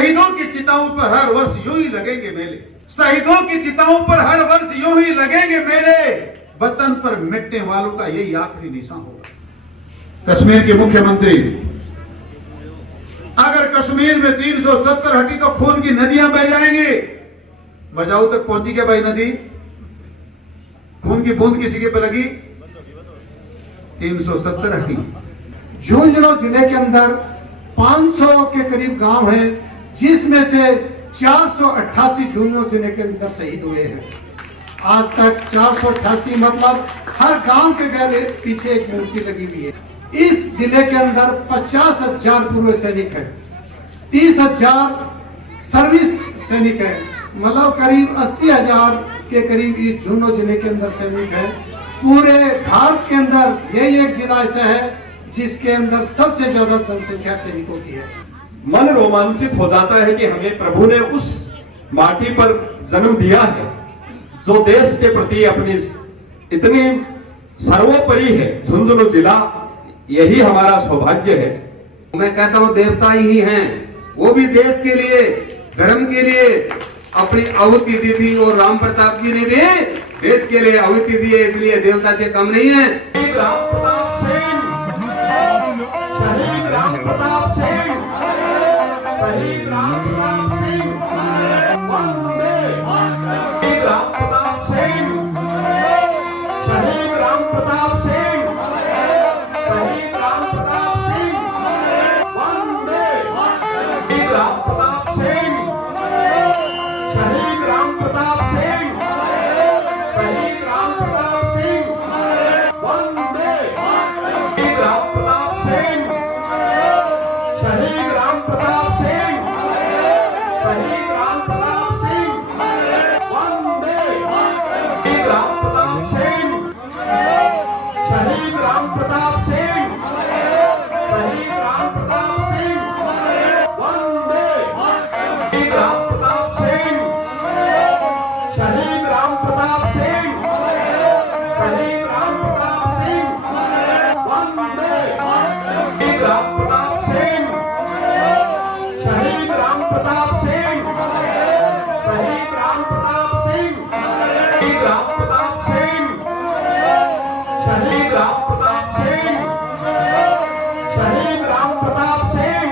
शहीदों की चिताओं पर हर वर्ष यूं ही लगेंगे मेले, शहीदों की चिताओं पर हर वर्ष यूं ही लगेंगे मेले, वतन पर मिटने वालों का यही आखिरी निशान होगा। कश्मीर के मुख्यमंत्री, अगर कश्मीर में 370 हटी तो खून की नदियां बह जाएंगी। बजाऊ तक पहुंची क्या भाई नदी? खून की बूंद किसी के पे लगी? 370 हटी। झुंझुनू जिले के अंदर 500 के करीब गांव हैं, जिसमें से 488 झुंझुनू जिले के अंदर शहीद हुए हैं। आज तक 488 मतलब हर गांव के गले पीछे एक मूर्ति लगी हुई है। इस जिले के अंदर 50,000 पूर्व सैनिक हैं, 30,000 सर्विस सैनिक हैं, मतलब करीब 80,000 के करीब इस झुंझुनू जिले के अंदर सैनिक हैं। पूरे भारत के अंदर यही एक जिला ऐसा है जिसके अंदर सबसे ज्यादा जनसंख्या सैनिकों की है। मन रोमांचित हो जाता है कि हमें प्रभु ने उस माटी पर जन्म दिया है जो देश के प्रति अपनी इतनी सर्वोपरि है। झुंझुनू जिला यही हमारा सौभाग्य है। मैं कहता हूँ देवता ही हैं, वो भी देश के लिए, धर्म के लिए अपनी आहुति दी थी, और राम प्रताप जी ने भी देश के लिए आहुति दी है, इसलिए देवता से कम नहीं है। राम प्रताप सिंह, शहीद राम प्रताप सिंह, शहीद राम प्रताप सिंह, वंदे शहीद राम प्रताप सिंह, शहीद राम प्रताप सिंह, शहीद राम प्रताप सिंह, वंदे शहीद राम प्रताप सिंह, शहीद राम प्रताप सिंह, शहीद राम प्रताप सिंह, वंदे शहीद राम प्रताप सिंह, शहीद राम प्रताप सिंह, शहीद राम प्रताप सिंह, वंदे शहीद राम प्रताप सिंह, शहीद राम प्रताप सिंह, शहीद राम प्रताप सिंह, वंदे शहीद राम प्रताप सिंह, शहीद राम प्रताप सिंह, शहीद राम प्रताप सिंह, वंदे शहीद राम प्रताप सिंह, शहीद राम प्रताप सिंह, शहीद राम प्रताप सिंह, शहीद राम प्रताप सिंह, शहीद राम प्रताप सिंह, शहीद राम प्रताप सिंह।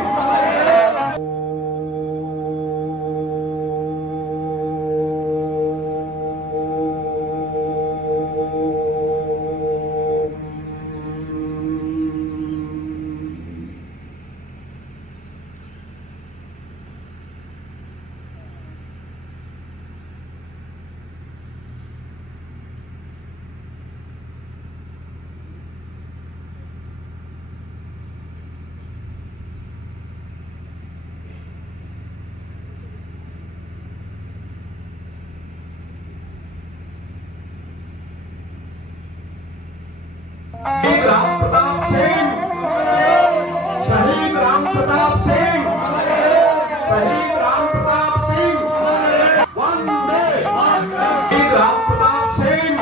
शहीद राम प्रताप सिंह, शहीद राम प्रताप सिंह, शहीद राम प्रताप सिंह, वंदे शहीद राम प्रताप सिंह,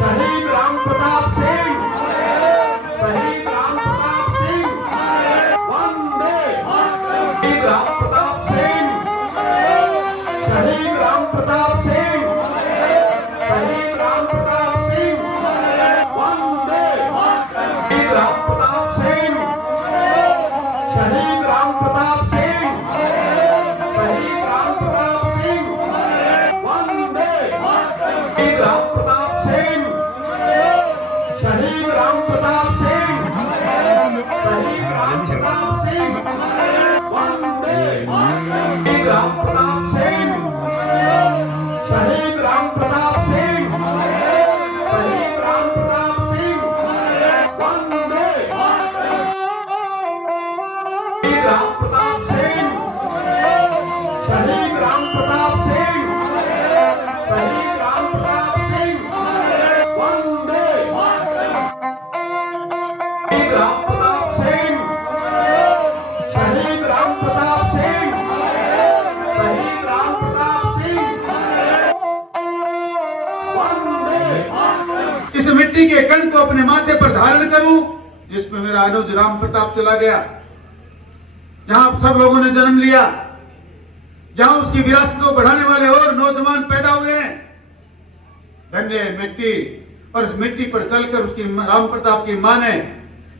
शहीद राम प्रताप सिंह, शहीद राम प्रताप सिंह, वंदे शहीद राम प्रताप सिंह, शहीद राम प्रताप सिंह, शहीद राम प्रताप सिंह, वंदे शहीद राम प्रताप सिंह, शहीद राम प्रताप सिंह, शहीद राम प्रताप सिंह, वंदे शहीद राम प्रताप सिंह, शहीद राम प्रताप सिंह, शहीद राम प्रताप सिंह, वंदे शहीद राम प्रताप सिंह, शहीद राम प्रताप सिंह, शहीद राम प्रताप सिंह, वंदे शहीद राम प्रताप सिंह, शहीद राम प्रताप सिंह, शहीद राम प्रताप सिंह, वंदे शहीद राम प्रताप सिंह, शहीद राम प्रताप सिंह, शहीद राम प्रताप सिंह, वंदे। इस मिट्टी के कण को अपने माथे पर धारण करूं जिस पे मेरा अनुज राम प्रताप चला गया। जहां सब लोगों ने जन्म लिया, जहां उसकी विरासत को बढ़ाने वाले और नौजवान पैदा हुए हैं। धन्य है मिट्टी, और इस मिट्टी पर चलकर उसकी राम प्रताप की मां ने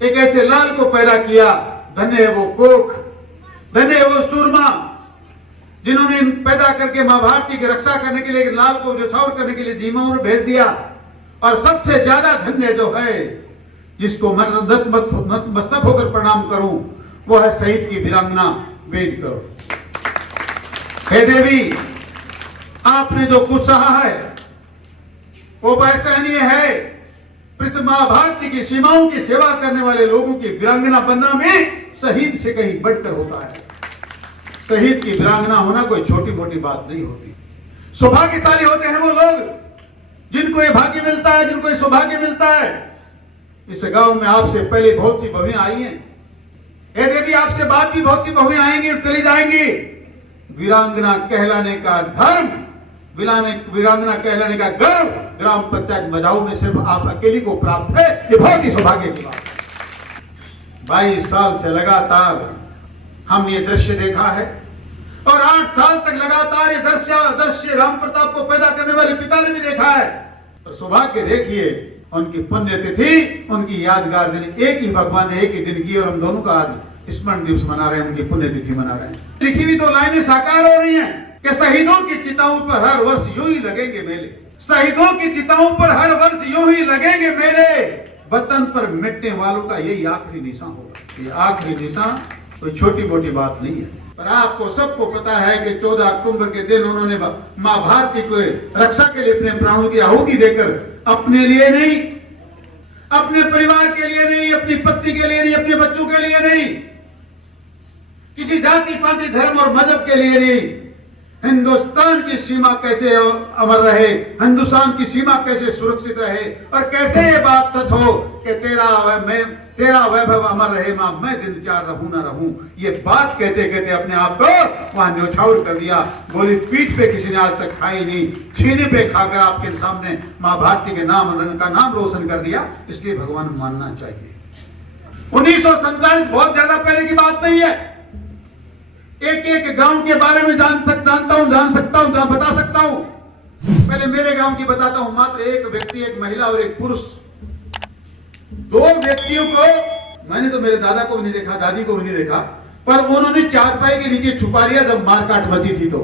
एक ऐसे लाल को पैदा किया। धन्य है वो कोख, धन्य है वो सूरमा, जिन्होंने पैदा करके मां भारती की रक्षा करने के लिए लाल को न्यौछावर करने के लिए जीवा में भेज दिया। और सबसे ज्यादा धन्य जो है, जिसको मैं नतमस्तक होकर प्रणाम करूं, वो है शहीद की वीरांगना वेद कौर। हे देवी, आपने जो कुछ सहा है वो असहनीय है। महाभारती की सीमाओं की सेवा करने वाले लोगों की वीरांगना बनना में शहीद से कहीं बढ़कर होता है। शहीद की वीरांगना होना कोई छोटी मोटी बात नहीं होती। सौभाग्यशाली होते हैं वो लोग जिनको ये भाग्य मिलता है, जिनको ये सौभाग्य मिलता है। इस गांव में आपसे पहले बहुत सी बहुएं आई हैं। हे देवी, आपसे बाद भी बहुत सी बहुएं आएंगी और चली जाएंगी। वीरांगना कहलाने का धर्म, वीरांगना कहलाने का गर्व ग्राम पंचायत मजाऊ में सिर्फ आप अकेली को प्राप्त है। ये बहुत ही सौभाग्य की बात है। 22 साल से लगातार हम ये दृश्य देखा है, और 8 साल तक लगातार ये दृश्य राम प्रताप को पैदा करने वाले पिता ने भी देखा है। और सौभाग्य देखिए, उनकी पुण्यतिथि, उनकी यादगार दिन एक ही भगवान ने एक ही दिन की, और हम दोनों का आज स्मरण दिवस मना रहे हैं, उनकी पुण्यतिथि मना रहे हैं। लिखी हुई 2 लाइनें साकार हो रही हैं कि शहीदों की चिताओं पर हर वर्ष यूं ही लगेंगे मेले। शहीदों की चिताओं पर हर वर्ष यूं ही लगेंगे मेले। वतन पर मिटने वालों का यही आखिरी निशान होगा। ये आखिरी निशान कोई छोटी मोटी बात नहीं है। पर आपको सबको पता है कि 14 अक्टूबर के दिन उन्होंने मां भारती को रक्षा के लिए अपने प्राणों की आहुति देकर, अपने लिए नहीं, अपने परिवार के लिए नहीं, अपनी पत्नी के लिए नहीं, अपने बच्चों के लिए नहीं, किसी जाति पाति धर्म और मजहब के लिए नहीं, हिंदुस्तान की सीमा कैसे अमर रहे, हिंदुस्तान की सीमा कैसे सुरक्षित रहे, और कैसे ये बात सच हो कि तेरा वैभव अमर रहे, मां मैं दिन चार रहूं ना रहूं। ये बात कहते कहते अपने आप को वहां न्यौछावर कर दिया। गोली पीठ पे किसी ने आज तक खाई नहीं, छीने पे खाकर आपके सामने मां भारती के नाम का नाम रोशन कर दिया। इसलिए भगवान मानना चाहिए। 1947 बहुत ज्यादा पहले की बात नहीं है। एक एक गांव के बारे में जान सकता हूं, बता सकता हूं। पहले मेरे गांव की बताता हूं। मात्र एक व्यक्ति, एक महिला और एक पुरुष, 2 व्यक्तियों को मैंने तो मेरे दादा को भी नहीं देखा, दादी को भी नहीं देखा, पर उन्होंने चारपाई के नीचे छुपा लिया जब मारकाट मची थी। तो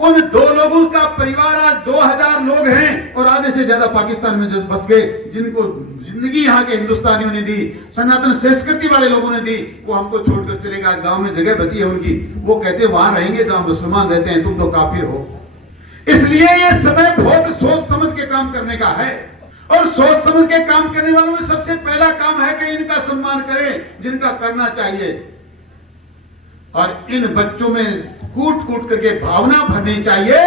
उन 2 लोगों का परिवार आज 2000 लोग हैं, और आधे से ज्यादा पाकिस्तान में बस गए, जिनको जिंदगी यहाँ के हिंदुस्तानियों ने दी, सनातन संस्कृति वाले लोगों ने दी। वो हमको छोड़कर चले गए। गांव में जगह बची है उनकी, वो कहते वहां रहेंगे जहां मुसलमान रहते हैं, तुम तो काफिर हो। इसलिए ये समय बहुत सोच समझ के काम करने का है, और सोच समझ के काम करने वालों में सबसे पहला काम है कि इनका सम्मान करें, जिनका करना चाहिए। और इन बच्चों में कूट कूट करके भावना भरनी चाहिए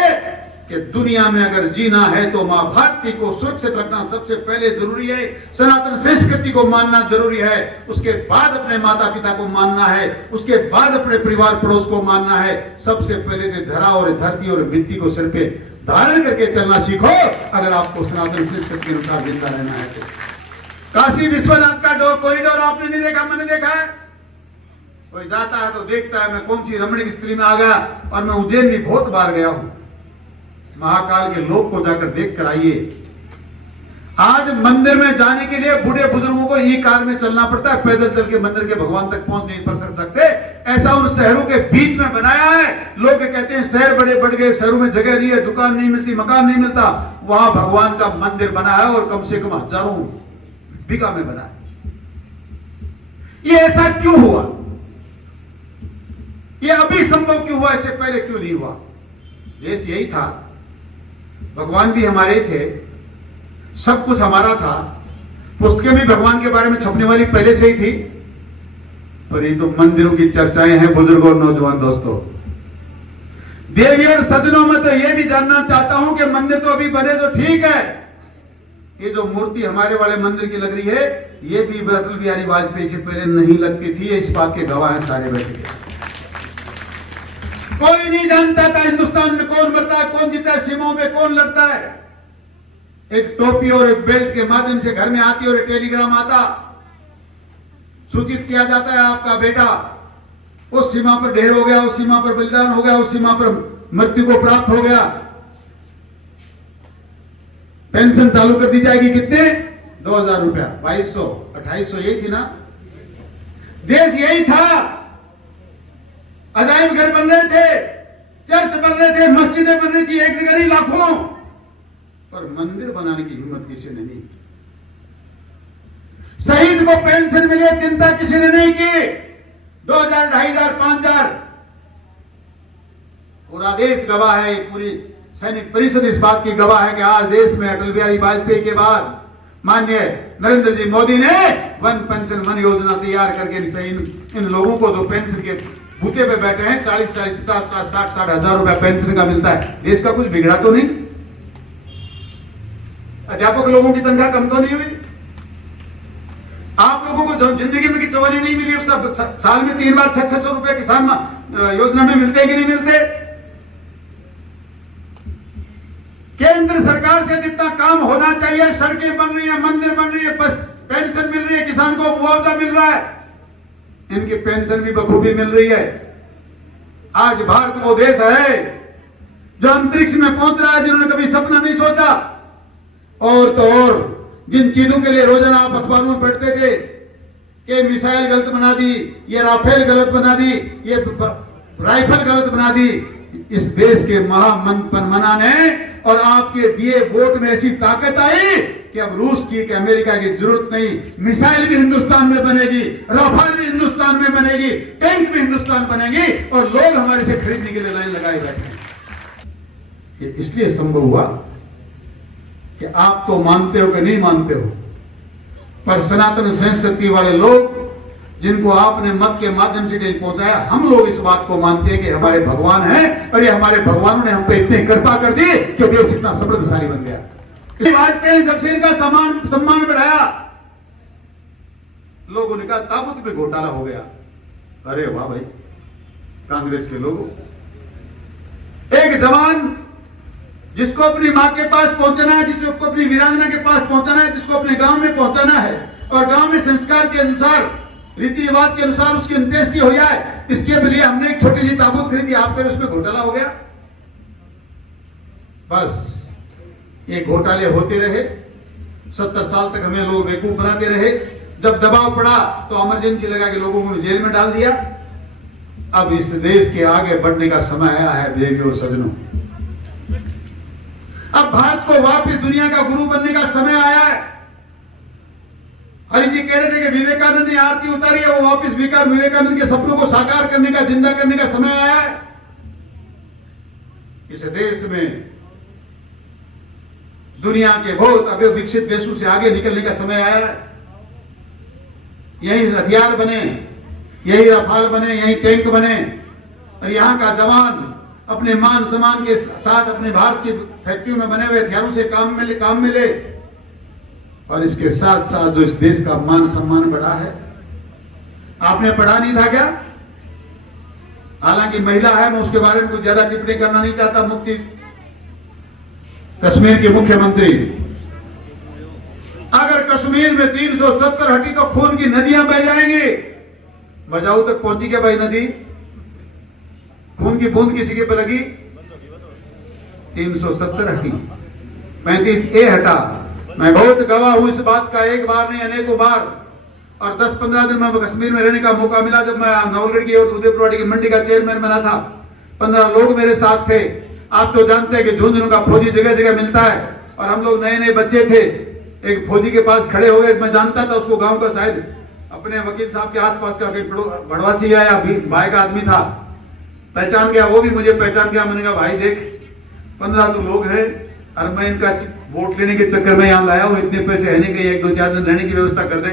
कि दुनिया में अगर जीना है तो मां भारती को सुरक्षित रखना सबसे पहले जरूरी है। सनातन संस्कृति को मानना जरूरी है, उसके बाद अपने माता पिता को मानना है, उसके बाद अपने परिवार पड़ोस को मानना है। सबसे पहले तो धरा और धरती और मिट्टी को सिर पे धारण करके चलना सीखो, अगर आपको सनातन संस्कृति के अनुसार जिंदा रहना है तो। काशी विश्वनाथ का कॉरिडोर आपने नहीं देखा, मैंने देखा है। कोई जाता है तो देखता है मैं कौन सी रमणीक स्त्री में आ गया। और मैं उज्जैन भी बहुत बार गया हूं। महाकाल के लोक को जाकर देख कर आइए। आज मंदिर में जाने के लिए बूढ़े बुजुर्गों को ई कार में चलना पड़ता है, पैदल चल के मंदिर के भगवान तक पहुंच नहीं पड़ सकते। ऐसा उन शहरों के बीच में बनाया है। लोग कहते हैं शहर बड़े बढ़ गए, शहरों में जगह नहीं है, दुकान नहीं मिलती, मकान नहीं मिलता। वहां भगवान का मंदिर बना है, और कम से कम हजारों बीघा में बना है। ये ऐसा क्यों हुआ? ये अभी संभव क्यों हुआ? इससे पहले क्यों नहीं हुआ? देश यही था, भगवान भी हमारे थे, सब कुछ हमारा था, पुस्तकें भी भगवान के बारे में छपने वाली पहले से ही थी। पर ये तो मंदिरों की चर्चाएं हैं बुजुर्गों और नौजवान दोस्तों। देवी और सज्जनों में तो ये भी जानना चाहता हूं कि मंदिर तो अभी बने तो ठीक है, ये जो मूर्ति हमारे वाले मंदिर की लग रही है, ये भी अटल बिहारी वाजपेयी से पहले नहीं लगती थी। इस बात के गवाह हैं सारे बैठे। कोई नहीं जानता था हिंदुस्तान में कौन मरता है, कौन जीता है, सीमाओं में कौन लड़ता है। एक टोपी और एक बेल्ट के माध्यम से घर में आती और एक टेलीग्राम आता, सूचित किया जाता है आपका बेटा उस सीमा पर ढेर हो गया, उस सीमा पर बलिदान हो गया, उस सीमा पर मृत्यु को प्राप्त हो गया। पेंशन चालू कर दी जाएगी, कितने? 2000 रुपया, 2200, 2800, यही थी ना? देश यही था। अजायब घर बन रहे थे, चर्च बन रहे थे, मस्जिदें बन रही थी, एक जगह नहीं लाखों, पर मंदिर बनाने की हिम्मत किसी ने नहीं की। शहीद को पेंशन मिले, चिंता किसी ने नहीं की। 2000, 2500, 5000, पूरा देश गवाह है, पूरी सैनिक परिषद इस बात की गवाह है कि आज देश में अटल बिहारी वाजपेयी के बाद माननीय नरेंद्र जी मोदी ने वन पेंशन वन योजना तैयार करके इन लोगों को जो पेंशन के बूते पे बैठे हैं 40, 50, 60 हजार रुपया पेंशन का मिलता है। देश का कुछ बिगड़ा तो नहीं? अध्यापक लोगों की तनख्वाह कम तो नहीं हुई? आप लोगों को जिंदगी में की चवन्नी नहीं मिली, सब साल में 3 बार 600 रुपए किसान योजना में मिलते कि नहीं मिलते? केंद्र सरकार से जितना काम होना चाहिए, सड़कें बन रही है, मंदिर बन रही है, बस पेंशन मिल रही है, किसान को मुआवजा मिल रहा है, इनकी पेंशन भी बखूबी मिल रही है। आज भारत वो देश है जो अंतरिक्ष में पहुंच रहा है, जिन्होंने कभी सपना नहीं सोचा। और तो और जिन चीजों के लिए रोजाना आप अखबारों में पढ़ते थे कि मिसाइल गलत बना दी, ये राफेल गलत बना दी, ये राइफल गलत बना दी, इस देश के महामना ने और आपके दिए वोट में ऐसी ताकत आई कि अब रूस की कि अमेरिका की जरूरत नहीं, मिसाइल भी हिंदुस्तान में बनेगी, राफेल भी हिंदुस्तान में बनेगी, टैंक भी हिंदुस्तान बनेगी, और लोग हमारे से खरीदने के लिए लाइन लगाए बैठे हैं। ये इसलिए संभव हुआ कि आप तो मानते हो कि नहीं मानते हो, पर सनातन संस्कृति वाले लोग जिनको आपने मत के माध्यम से कहीं पहुंचाया, हम लोग इस बात को मानते हैं कि हमारे भगवान हैं, और ये हमारे भगवानों ने हम पे इतनी कृपा कर दी कि देश इतना समृद्धशाली बन गया। वाजपेयी जब से इनका सम्मान बढ़ाया, लोगों ने कहा ताबूत में घोटाला हो गया। अरे वाह भाई, कांग्रेस के लोगों, एक जवान जिसको अपनी मां के पास पहुंचना है, जिसको अपनी वीरांगना के पास पहुंचाना है, जिसको अपने गांव में पहुंचाना है, और गांव में संस्कार के अनुसार, रीति रिवाज के अनुसार उसकी अंत्येष्टि हो जाए, इसके लिए हमने एक छोटी सी ताबूत खरीदी, आप फिर उसमें घोटाला हो गया। बस ये घोटाले होते रहे, 70 साल तक हमें लोग बेवकूफ बनाते रहे। जब दबाव पड़ा तो इमरजेंसी लगा के लोगों को जेल में डाल दिया। अब इस देश के आगे बढ़ने का समय आया है देवियों और सज्जनों। अब भारत को वापस दुनिया का गुरु बनने का समय आया है। हरि जी कह रहे थे कि विवेकानंद ने आरती उतारी है, वो वापस विवेकानंद के सपनों को साकार करने का, जिंदा करने का समय आया है। इस देश में दुनिया के बहुत अगर विकसित देशों से आगे निकलने का समय आया है। यही हथियार बने, यही राफेल बने, यही टैंक बने, और यहां का जवान अपने मान सम्मान के साथ अपने भारत की फैक्ट्रियों में बने हुए हथियारों से काम मिले, और इसके साथ साथ जो इस देश का मान सम्मान बढ़ा है। आपने पढ़ा नहीं था क्या? हालांकि महिला है, मैं उसके बारे में कुछ ज्यादा टिप्पणी करना नहीं चाहता। मुफ्ती कश्मीर के मुख्यमंत्री, अगर कश्मीर में 370 हटी तो खून की नदियां बह जाएंगी। बजाऊ तक पहुंची क्या भाई नदी? खून की बूंद किसी के पे लगी? 370 हटी, 35A हटा। मैं बहुत गवाह हूं इस बात का, एक बार नहीं अनेकों बार। और 10-15 दिन में कश्मीर में रहने का मौका मिला, जब मैं नवलगढ़ की और उदयपुरवाड़ी की मंडी का चेयरमैन बना था। 15 लोग मेरे साथ थे। आप तो जानते हैं कि झुंझुनू का फौजी जगह जगह मिलता है, और हम लोग नए नए बच्चे थे। एक फौजी के पास खड़े हो गए, मैं जानता था उसको, गांव का शायद अपने वकील साहब के आसपास का भड़वासी या भाई का आदमी था। पहचान गया, वो भी मुझे पहचान गया। मैंने कहा भाई देख, 15 तो लोग हैं, और मैं इनका वोट लेने के चक्कर में यहाँ लाया हूँ, इतने पैसे है नहीं कि 1-2-4 दिन रहने की व्यवस्था कर दे।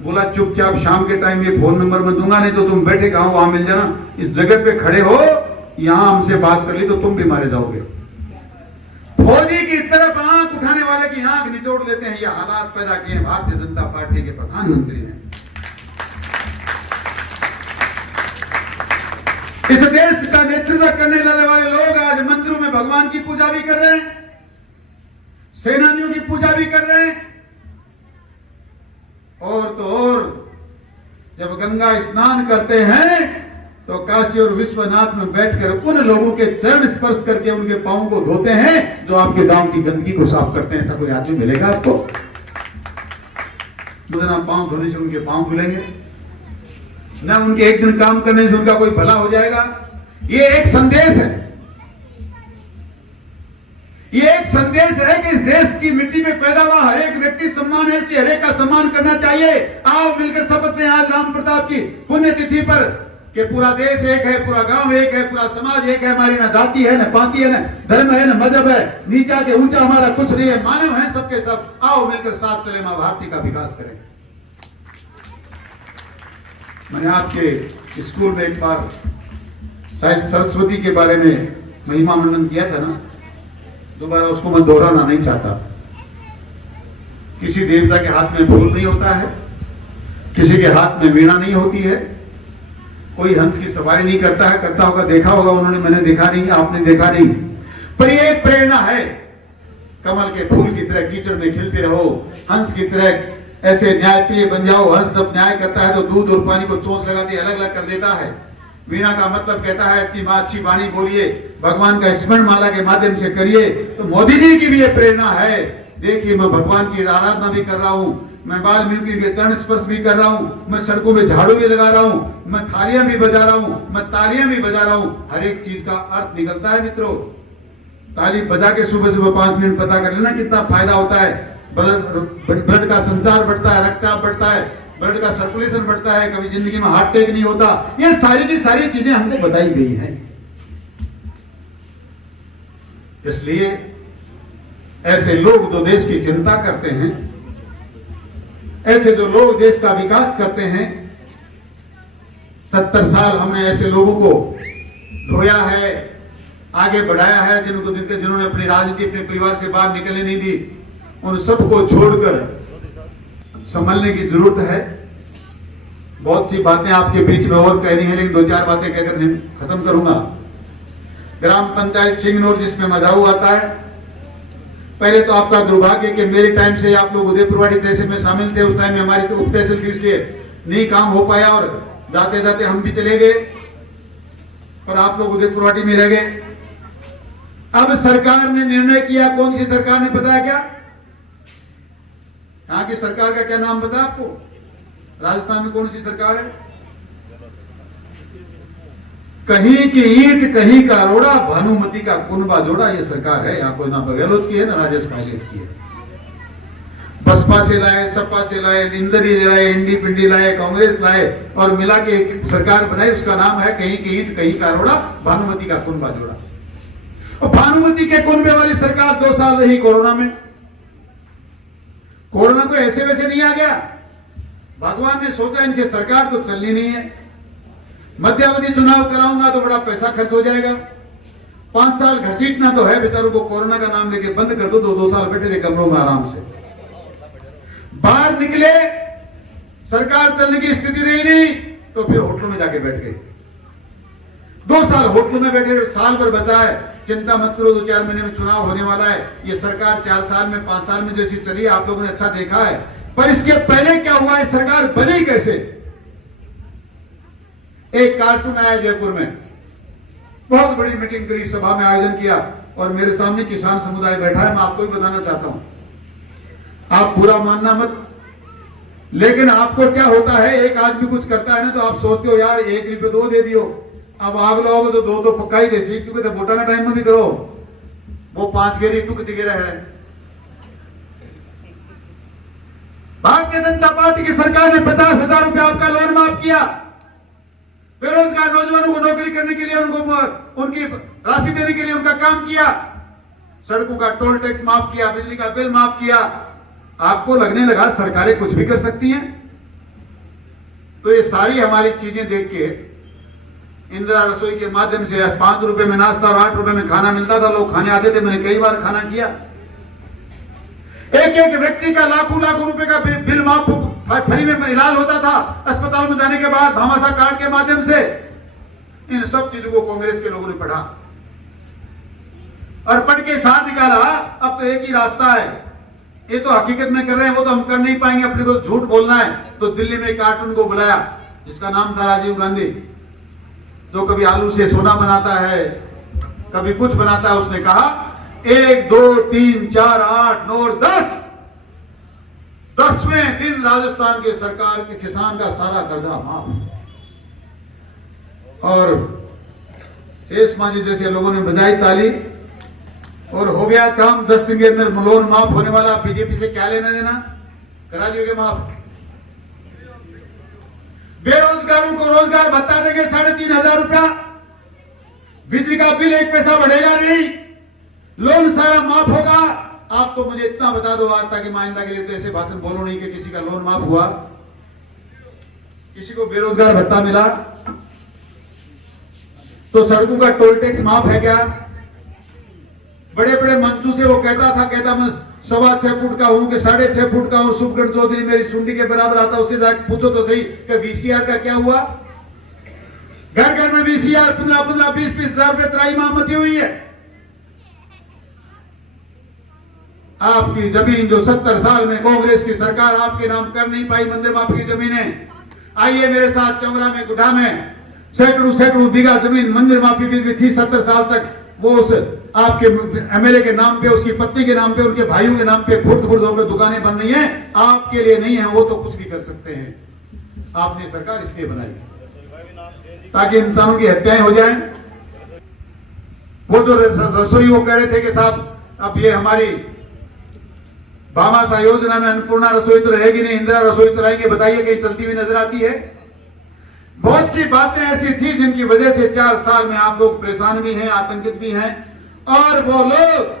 बोला चुपचाप शाम के टाइम ये फोन नंबर मैं दूंगा, नहीं तो तुम बैठे कहाँ वहां मिल जाना, इस जगह पे खड़े हो, यहां हमसे बात कर ली तो तुम भी मारे जाओगे। फौजी की तरफ आंख उठाने वाले की आंख निचोड़ देते हैं। ये हालात पैदा किए हैं भारतीय जनता पार्टी के प्रधानमंत्री ने। इस देश का नेतृत्व करने वाले लोग आज मंदिरों में भगवान की पूजा भी कर रहे हैं, सेनानियों की पूजा भी कर रहे हैं, और तो और जब गंगा स्नान करते हैं तो काशी और विश्वनाथ में बैठकर उन लोगों के चरण स्पर्श करके उनके पांव को धोते हैं जो आपके गांव की गंदगी को साफ करते हैं। ऐसा कोई आदमी मिलेगा आपको? ना पांव धोने से उनके पांव धुलेंगे, ना उनके एक दिन काम करने से उनका कोई भला हो जाएगा। ये एक संदेश है, ये एक संदेश है कि इस देश की मिट्टी में पैदा हुआ हर एक व्यक्ति सम्मान है, हर एक का सम्मान करना चाहिए। आओ मिलकर शपथ लें आज राम प्रताप की पुण्यतिथि पर कि पूरा देश एक है, पूरा गांव एक है, पूरा समाज एक है। हमारी ना जाति है, ना पाति है, ना धर्म है, ना मजहब है, नीचा के ऊंचा हमारा कुछ नहीं है, मानव है सबके सब। आओ मिलकर साथ चले, मां भारती का विकास करें। मैंने आपके स्कूल में एक बार शायद सरस्वती के बारे में महिमा मंडन किया था ना, दोबारा उसको मैं दोहराना नहीं चाहता। किसी देवता के हाथ में फूल नहीं होता है, किसी के हाथ में वीणा नहीं होती है, कोई हंस की सवारी नहीं करता है। करता होगा, देखा होगा उन्होंने, मैंने देखा नहीं, आपने देखा नहीं, पर ये एक प्रेरणा है। कमल के फूल की तरह कीचड़ में खिलते रहो, हंस की तरह ऐसे न्यायप्रिय बन जाओ। हंस जब न्याय करता है तो दूध और पानी को चोंच लगाते अलग अलग कर देता है। वीणा का मतलब कहता है अपनी मां अच्छी वाणी बोलिए, भगवान का स्मरण माला के माध्यम से करिए। तो मोदी जी की भी ये प्रेरणा है। देखिए, मैं भगवान की आराधना भी कर रहा हूं, मैं वाल्मीकि के चरण स्पर्श भी कर रहा हूं, मैं सड़कों में झाड़ू भी लगा रहा हूं, मैं थालियां भी बजा रहा हूं, मैं तालियां भी बजा रहा हूं। हर एक चीज का अर्थ निकलता है मित्रों। ताली बजा के सुबह सुबह 5 मिनट पता कर लेना कितना फायदा होता है। ब्लड का संचार बढ़ता है, रक्तचाप बढ़ता है, ब्लड का सर्कुलेशन बढ़ता है, कभी जिंदगी में हार्ट अटैक नहीं होता। ये सारी की सारी चीजें हमको बताई गई हैं। इसलिए ऐसे लोग जो देश की चिंता करते हैं, ऐसे जो लोग देश का विकास करते हैं, 70 साल हमने ऐसे लोगों को ढोया है, आगे बढ़ाया है, जिन्होंने अपनी राजनीति अपने परिवार से बाहर निकलने नहीं दी। उन सबको छोड़कर संभलने की जरूरत है। बहुत सी बातें आपके बीच में और कहनी है, लेकिन 2-4 बातें कहकर खत्म करूंगा। ग्राम पंचायत सिंगनौर जिसमें मजाऊ आता है, पहले तो आपका दुर्भाग्य कि मेरे टाइम से आप लोग उदयपुरवाड़ी तहसील में शामिल थे। उस टाइम में हमारी तो उप तहसील थी, इसलिए नहीं काम हो पाया और जाते जाते हम भी चले गए, पर आप लोग उदयपुरवाड़ी में रह गए। अब सरकार ने निर्णय किया, कौन सी सरकार ने बताया क्या? यहाँ की सरकार का क्या नाम पता आपको? राजस्थान में कौन सी सरकार है? कहीं की ईंट कहीं का रोड़ा, भानुमति का कुनबा जोड़ा। ये सरकार है। यहाँ कोई ना बघेलोत की है ना राजेश पायलट की है। बसपा से लाए, सपा से लाए, इंदरी लाए, इंडी पिंडी लाए, कांग्रेस लाए और मिला के एक सरकार बनाई। उसका नाम है कहीं की ईंट कहीं का रोड़ा, भानुमति का कुनबा जोड़ा। और भानुमति के कुनबे वाली सरकार 2 साल रही कोरोना में। कोरोना तो ऐसे वैसे नहीं आ गया। भगवान ने सोचा इनसे सरकार तो चलनी नहीं है, मध्यावधि चुनाव कराऊंगा तो बड़ा पैसा खर्च हो जाएगा, 5 साल घसीटना तो है। बेचारों को कोरोना का नाम लेके बंद कर दो, 2 साल बैठे रहे कमरों में आराम से। बाहर निकले, सरकार चलने की स्थिति रही नहीं, तो फिर होटलों में जाके बैठ गए। 2 साल होटलों में बैठे, साल भर बचा है। चिंता मत करो, 2-4 महीने में चुनाव होने वाला है। ये सरकार 4 साल में 5 साल में जैसी चली आप लोगों ने अच्छा देखा है, पर इसके पहले क्या हुआ है? सरकार बनी कैसे? एक कार्टून आया जयपुर में, बहुत बड़ी मीटिंग करी, सभा में आयोजन किया और मेरे सामने किसान समुदाय बैठा है। मैं आपको भी बताना चाहता हूं, आप बुरा मानना मत, लेकिन आपको क्या होता है, एक आदमी कुछ करता है ना तो आप सोचते हो यार 1 रुपये 2 दे दियो। अब आग लगाओगे तो 2 तो पक्का ही देसी, क्योंकि तो वोटा का टाइम में भी करो, वो 5 गेरी तू कितनी गिरा है। भारतीय जनता पार्टी की सरकार ने 50,000 रुपया आपका लोन माफ किया। बेरोजगार नौजवानों को नौकरी करने के लिए उनको उनकी राशि देने के लिए उनका काम किया। सड़कों का टोल टैक्स माफ किया, बिजली का बिल माफ किया। आपको लगने लगा सरकारें कुछ भी कर सकती हैं? तो ये सारी हमारी चीजें देख के इंदिरा रसोई के माध्यम से 5 रुपए में नाश्ता और 8 रुपए में खाना मिलता था, लोग खाने आते थे। मैंने कई बार खाना किया। एक व्यक्ति का लाखों रुपए का बिल माफ, फ्री में इलाज होता था अस्पताल में जाने के बाद भामाशाह कार्ड के माध्यम से। इन सब चीजों को कांग्रेस के लोगों ने पढ़ा और पढ़ के साथ निकाला, अब तो एक ही रास्ता है। ये तो हकीकत में कर रहे हैं, वो तो हम कर नहीं पाएंगे, अपने को झूठ बोलना है। तो दिल्ली में कार्टून को बुलाया जिसका नाम था राजीव गांधी। जो कभी आलू से सोना बनाता है, कभी कुछ बनाता है, उसने कहा 1 2 3 4 8 9 और 10वें दिन राजस्थान के सरकार के किसान का सारा कर्जा माफ। और शेष मांझी जैसे लोगों ने बजाई ताली और हो गया काम। 10 दिन के अंदर लोन माफ होने वाला। बीजेपी से क्या लेना देना, करा लियोगे माफ। बेरोजगारों को रोजगार भत्ता देंगे 3,500 रुपया। बिजली का बिल 1 पैसा बढ़ेगा नहीं, लोन सारा माफ होगा। आप तो मुझे इतना बता दो आज, ताकि माइंदा के लिए तो ऐसे भाषण बोलो नहीं कि किसी का लोन माफ हुआ, किसी को बेरोजगार भत्ता मिला। तो सड़कों का टोल टैक्स माफ है क्या? बड़े बड़े मंचों से वो कहता मैं 6.25 फुट का हूं कि 6.5 फुट का हूं, सुखगढ़ चौधरी मेरी सुंडी के बराबर आता, उससे जाकर पूछो तो सही कि वीसीआर का क्या हुआ। घर घर में वीसीआर 15-15 20-20 हजार रुपए त्राई मां मची हुई है। आपकी जमीन जो 70 साल में कांग्रेस की सरकार आपके नाम कर नहीं पाई, मंदिर माफी की जमीनें, आइए मेरे साथ चमरा में, गुढ़ा में सैकड़ों बीघा जमीन मंदिर माफी भी थी 70 साल तक। वो उस आपके एमएलए के नाम पे, उसकी पत्नी के नाम पे, उनके भाइयों के नाम पे खुर्द होकर दुकानें बन रही हैं। आपके लिए नहीं है, वो तो कुछ भी कर सकते हैं। आपने सरकार इसलिए बनाई ताकि इंसानों की हत्याएं हो जाएं। वो जो रसोई वो कह रहे थे कि साहब अब ये हमारी भामाशाह योजना में अन्नपूर्णा रसोई तो रहेगी नहीं, इंदिरा रसोई चलाएंगे, बताइए कहीं चलती हुई नजर आती है? बहुत सी बातें ऐसी थी जिनकी वजह से 4 साल में आप लोग परेशान भी हैं, आतंकित भी हैं। और वो लोग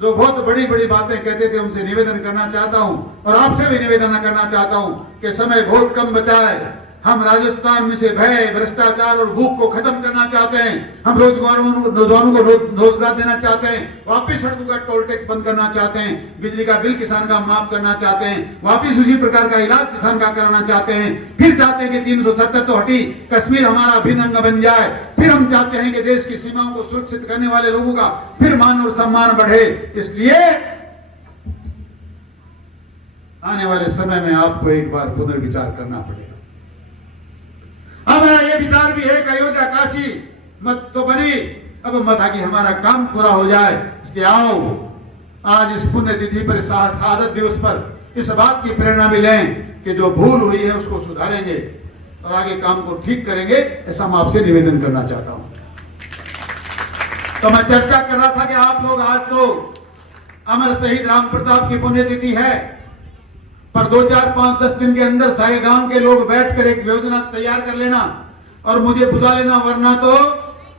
जो बहुत बड़ी बड़ी बातें कहते थे, उनसे निवेदन करना चाहता हूं और आपसे भी निवेदन करना चाहता हूं कि समय बहुत कम बचा है। हम राजस्थान में से भय, भ्रष्टाचार और भूख को खत्म करना चाहते हैं। हम नौजवानों को रोजगार देना चाहते हैं। वापिस सड़कों का टोल टैक्स बंद करना चाहते हैं। बिजली का बिल किसान का माफ करना चाहते हैं। वापिस उसी प्रकार का इलाज किसान का कराना चाहते हैं। फिर चाहते हैं कि 370 तो हटी, कश्मीर हमारा अभिन्न अंग बन जाए। फिर हम चाहते हैं कि देश की सीमाओं को सुरक्षित करने वाले लोगों का फिर मान और सम्मान बढ़े। इसलिए आने वाले समय में आपको एक बार पुनर्विचार करना पड़ेगा। हमारा ये विचार भी है कि अयोध्या काशी मत तो बनी, अब मत आगे हमारा काम पूरा हो जाए। इसलिए आओ आज इस पुण्य तिथि पर, शहादत दिवस पर इस बात की प्रेरणा भी लें कि जो भूल हुई है उसको सुधारेंगे और आगे काम को ठीक करेंगे। ऐसा मैं आपसे निवेदन करना चाहता हूं। तो मैं चर्चा कर रहा था कि आप लोग आज तो अमर शहीद राम प्रताप की पुण्यतिथि है, पर 2 4 5 10 दिन के अंदर सारे गांव के लोग बैठकर एक योजना तैयार कर लेना और मुझे बुला लेना, वरना तो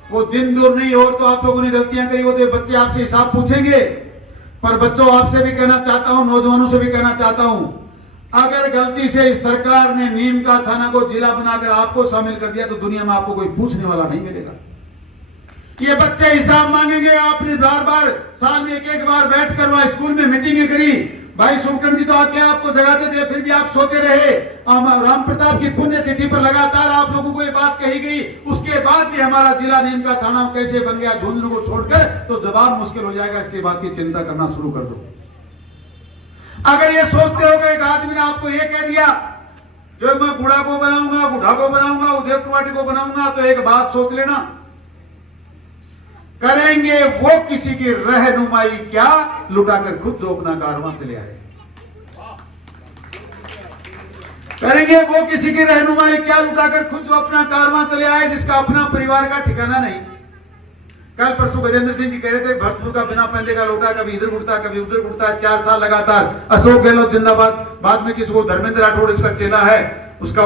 वो दिन दूर नहीं। और तो आप लोगों ने गलतियां करी, वो तो बच्चे आपसे हिसाब पूछेंगे। पर बच्चों, आपसे भी कहना चाहता हूं, नौजवानों से भी कहना चाहता हूं, अगर गलती से इस सरकार ने नीम का थाना को जिला बनाकर आपको शामिल कर दिया तो दुनिया में आपको कोई पूछने वाला नहीं मिलेगा। ये बच्चे हिसाब मांगेंगे। आपने बार साल में एक बार बैठकर वहां स्कूल में मीटिंगें करी। भाई सुखगढ़ जी तो आके आपको जगाते थे, फिर भी आप सोते रहे। राम प्रताप की पुण्यतिथि पर लगातार आप लोगों को ये बात कही गई। उसके बाद भी हमारा जिला नीम का थाना कैसे बन गया झुंझुनू को छोड़कर, तो जवाब मुश्किल हो जाएगा। इसलिए बात की चिंता करना शुरू कर दो। अगर ये सोचते हो कि एक आदमी ने आपको ये कह दिया जो मैं बूढ़ा को बनाऊंगा, बूढ़ा को बनाऊंगा, उदयपुरवाटी को बनाऊंगा, तो एक बात सोच लेना, करेंगे वो किसी की रहनुमाई क्या, लुटाकर खुद जो अपना कारवां चले आए। करेंगे वो किसी की रहनुमाई क्या, लुटाकर खुद जो अपना कारवां चले आए, जिसका अपना परिवार का ठिकाना नहीं। कल परसों गजेंद्र सिंह जी कह रहे थे भरतपुर का बिना पैंदे का लोटा कभी इधर उड़ता कभी उधर उड़ता है। 4 साल लगातार। अशोक गहलोत जिंदाबाद। बाद में किसी को धर्मेंद्र राठौड़ इसका चेला है, उसका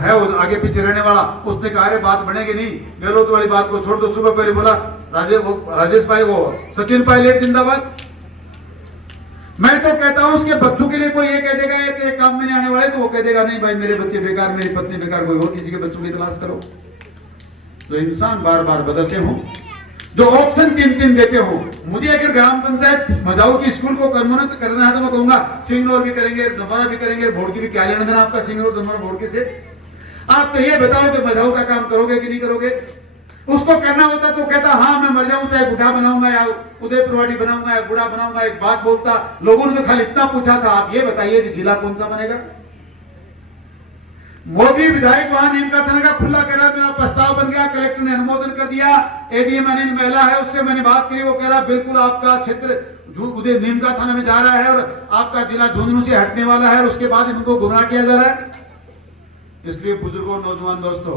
है वो आगे पीछे रहने वाला, उसने कहा अरे बात बनेगी नहीं, गहलोत वाली बात को छोड़ दो। सुबह पहले बोला राजेश भाई, वो सचिन पायलट जिंदाबाद। मैं तो कहता हूं उसके बच्चों के लिए कोई ये कह देगा ये तेरे काम में नहीं आने वाले, तो वो कह देगा नहीं भाई मेरे बच्चे बेकार, मेरी पत्नी बेकार, कोई और किसी के बच्चों की तलाश करो। तो इंसान बार बार बदलते हो, जो ऑप्शन 3 देते हो। मुझे अगर ग्राम पंचायत मजाऊ की स्कूल को करना है तो मैं कहूंगा सिंगनौर भी करेंगे, दमोरा भी करेंगे, भोड़की भी। क्या लेना देना आपका सिंगनौर, दमोरा, भोड़की से? आप तो ये बताओ कि मजाऊ का काम करोगे कि नहीं करोगे। उसको करना होता तो कहता हाँ मैं मर जाऊं, चाहे बुढ़ा बनाऊंगा या उदयपुरवाटी बनाऊंगा या बुढ़ा बनाऊंगा। एक बात बोलता, लोगों ने तो खाली इतना पूछा था आप ये बताइए कि जिला कौन सा बनेगा। मोदी विधायक वहां नीम का थाना का खुला कह रहा, मेरा प्रस्ताव बन गया, कलेक्टर ने अनुमोदन कर दिया। एडीएम अनिल महिला है, उससे मैंने बात करी, वो कह रहा बिल्कुल आपका क्षेत्र उदय नीम का थाना में जा रहा है और आपका जिला झुंझुनू से हटने वाला है, और उसके बाद इनको गुमराह किया जा रहा है। इसलिए बुजुर्गों, नौजवान दोस्तों,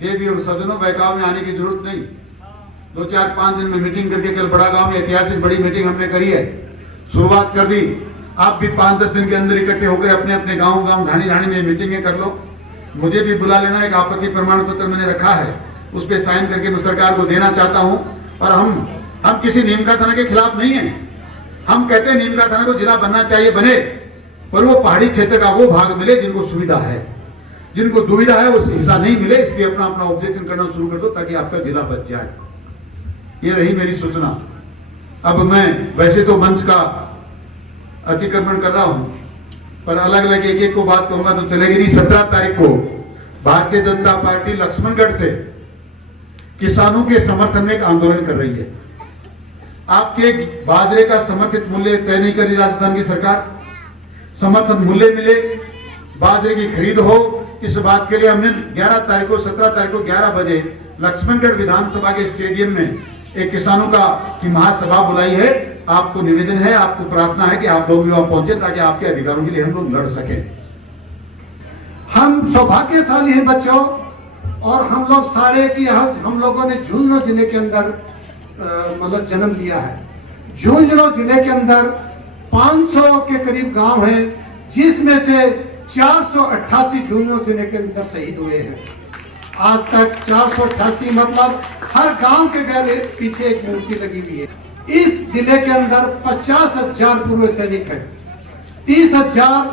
देवी और सज्जनों, बहकाव में आने की जरूरत नहीं। 2-4-5 दिन में मीटिंग करके कल बड़ा गांव में ऐतिहासिक बड़ी मीटिंग हमने करी है, शुरुआत कर दी। आप भी 5-10 दिन के अंदर इकट्ठे होकर अपने अपने गांव ढाणी में मीटिंगें कर लो। मुझे भी बुला लेना। एक आपत्ति प्रमाण पत्र मैंने रखा है, उस पर साइन करके मैं सरकार को देना चाहता हूं। और हम किसी नीम का थाना के खिलाफ नहीं है। हम कहते हैं नीम का थाना को जिला बनना चाहिए, बने, पर वो पहाड़ी क्षेत्र का वो भाग मिले जिनको सुविधा है, जिनको दुविधा है उस हिस्सा नहीं मिले। इसलिए अपना अपना ऑब्जेक्शन करना शुरू कर दो ताकि आपका जिला बच जाए। ये रही मेरी सूचना। अब मैं वैसे तो मंच का अतिक्रमण कर रहा हूं, पर अलग अलग एक एक को बात कहूंगा तो चलेगी नहीं। 17 तारीख को भारतीय जनता पार्टी लक्ष्मणगढ़ से किसानों के समर्थन में एक आंदोलन कर रही है। आपके बाजरे का समर्थित मूल्य तय नहीं कर रही राजस्थान की सरकार। समर्थन मूल्य मिले, बाजरे की खरीद हो, इस बात के लिए हमने 11 तारीख को 17 तारीख को 11 बजे लक्ष्मणगढ़ विधानसभा के स्टेडियम में एक किसानों की महासभा बुलाई है। आपको निवेदन है, आपको प्रार्थना है कि आप लोग भी वहां पहुंचे ताकि आपके अधिकारों के लिए हम लोग लड़ सकें। हम सौभाग्यशाली हैं बच्चों, और हम लोग सारे की हम लोगों ने झुंझुनू जिले के अंदर मतलब जन्म लिया है। झुंझुनू जिले के अंदर 500 के करीब गांव हैं, जिसमें से 488 झुंझुनू जिले के अंदर शहीद हुए हैं। आज तक 488 मतलब हर गांव के गले पीछे एक मूर्ति लगी हुई है। इस जिले के अंदर 50,000 पूर्व सैनिक है, 30,000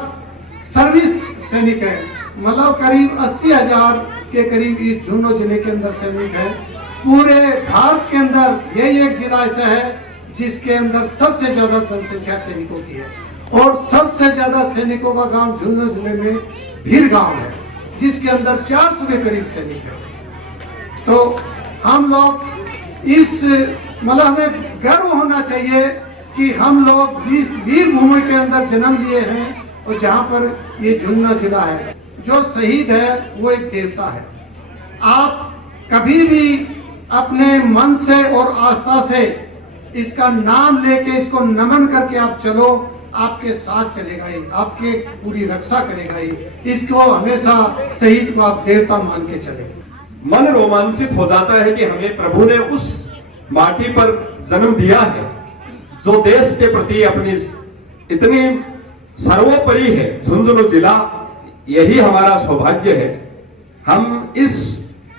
सर्विस सैनिक है, मतलब करीब 80,000 के करीब इस झुंझुनू जिले के अंदर सैनिक है। पूरे भारत के अंदर यही एक जिला ऐसा है जिसके अंदर सबसे ज्यादा जनसंख्या सैनिकों की है, और सबसे ज्यादा सैनिकों का गांव झुंझुनू जिले में भीर गांव है, जिसके अंदर 400 के करीब सैनिक है। तो हम लोग इस मतलब हमें गर्व होना चाहिए कि हम लोग इस वीर भूमि के अंदर जन्म लिए हैं, और जहां पर ये झुंझुनू जिला है। जो शहीद है वो एक देवता है। आप कभी भी अपने मन से और आस्था से इसका नाम लेके इसको नमन करके आप चलो, आपके साथ चलेगा ही, आपके पूरी रक्षा करेगा ही। इसको हमेशा शहीद को आप देवता मान के चले। मन रोमांचित हो जाता है कि हमें प्रभु ने उस माटी पर जन्म दिया है जो देश के प्रति अपनी इतनी सर्वोपरि है। झुंझुनू जिला, यही हमारा सौभाग्य है। हम इस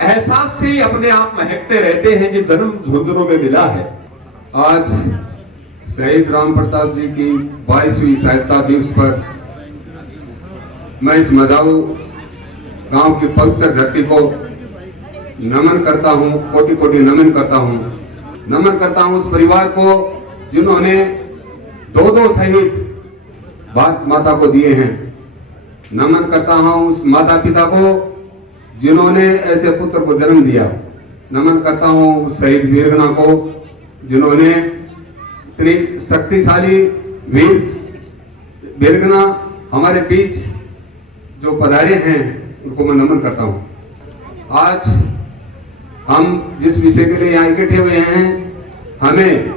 एहसास से अपने आप महकते रहते हैं कि जन्म झुंझुनू में मिला है। आज शहीद राम प्रताप जी की 22वीं शहादत दिवस पर मैं इस मजाऊ गांव की पवित्र धरती को नमन करता हूं, कोटि कोटि नमन करता हूं। नमन करता हूं उस परिवार को जिन्होंने 2-2 शहीद भारत माता को दिए हैं। नमन करता हूं उस माता पिता को जिन्होंने ऐसे पुत्र को जन्म दिया। नमन करता हूं उस शहीद वीरगना को जिन्होंने इतनी शक्तिशाली वीरगना हमारे बीच जो पधारे हैं उनको मैं नमन करता हूं। आज हम जिस विषय के लिए यहाँ इकट्ठे हुए हैं, हमें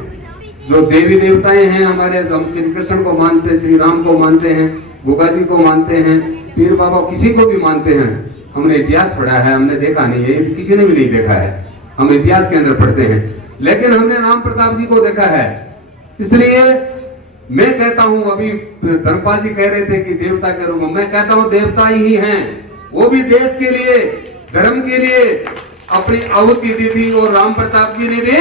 जो देवी देवताएं हैं हमारे, हम श्री कृष्ण को मानते हैं, श्री राम को मानते हैं, गुगा जी को मानते हैं, पीर बाबा किसी को भी मानते हैं। हमने इतिहास पढ़ा है, हमने देखा नहीं है, किसी ने भी नहीं देखा है, हम इतिहास के अंदर पढ़ते हैं, लेकिन हमने राम प्रताप जी को देखा है। इसलिए मैं कहता हूं, अभी धर्मपाल जी कह रहे थे कि देवता के रूप में, मैं कहता हूं देवता ही हैं। वो भी देश के लिए, धर्म के लिए अपनी आहुति दी थी, और राम प्रताप जी ने भी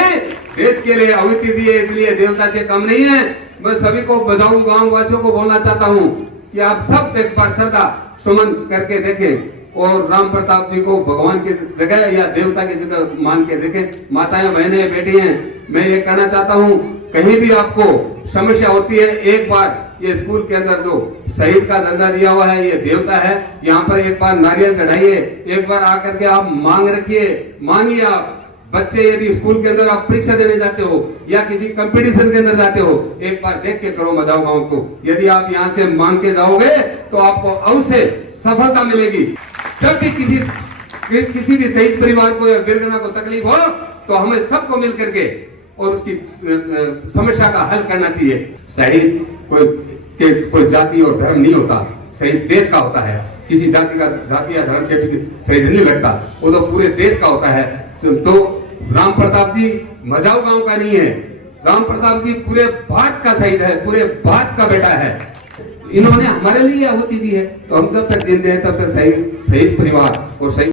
देश के लिए आहुति दी है, इसलिए देवता से कम नहीं है। मैं सभी को बजाऊ गांव वासियों को बोलना चाहता हूं कि आप सब एक बार श्रद्धा सुमन करके देखें और राम प्रताप जी को भगवान की जगह या देवता की जगह मान के देखें। माताएं, बहनें, बेटी हैं, मैं ये कहना चाहता हूं, कहीं भी आपको समस्या होती है, एक बार ये स्कूल के अंदर जो शहीद का दर्जा दिया हुआ है, ये देवता है, यहाँ पर एक बार नारियल चढ़ाइए, एक बार आकर के आप मांग रखिए, मांगिए आप बच्चे यदि स्कूल के अंदर आप परीक्षा देने जाते हो या किसी कंपटीशन के अंदर जाते हो, एक बार देख के करो मजाओ गांव को। यदि आप यहाँ से मांग के जाओगे तो आपको अवश्य सफलता मिलेगी। जब भी किसी भी शहीद परिवार को या वीरगना को तकलीफ हो तो हमें सबको मिल करके और उसकी समस्या का हल करना चाहिए। शहीद कोई जाति और धर्म नहीं होता, शहीद देश का होता है। किसी जाति या धर्म के पीछे शहीद नहीं लगता, वो तो पूरे देश का होता है। तो राम प्रताप जी मजाऊ गांव का नहीं है, राम प्रताप जी पूरे भारत का शहीद है, पूरे भारत का बेटा है। इन्होंने हमारे लिए आहुति दी है, तो हम जब तक जिंदे हैं तब तक शहीद परिवार और शहीद